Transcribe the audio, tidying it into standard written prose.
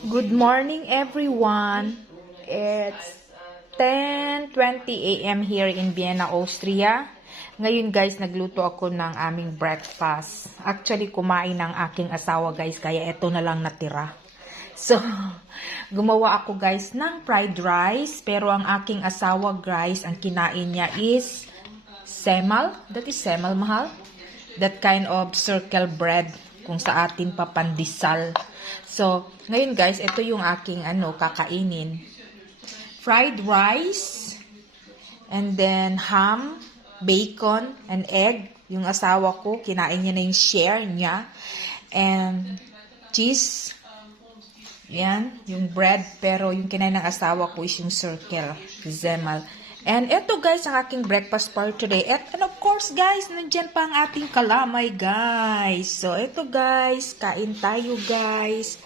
Good morning, everyone. It's 10:20 a.m. here in Vienna, Austria. Ngayon, guys, nagluto ako ng aming breakfast. Actually, kumain ng aking asawa, guys, kaya ito na lang natira. So, gumawa ako, guys, ng fried rice. Pero ang aking asawa, guys, ang kinain niya is semmel. That is semmel, mahal. That kind of circle bread kung sa atin pa pandesal. So, ngayon guys, ito yung aking kakainin. Fried rice, and then ham, bacon, and egg. Yung asawa ko, kinain niya na yung share niya. And cheese. Yan, yung bread. Pero yung kinain ng asawa ko is yung circle, semmel. And ito guys, ang aking breakfast for today. And of course guys, nandyan pa ang ating kalamay guys. So ito guys, kain tayo guys.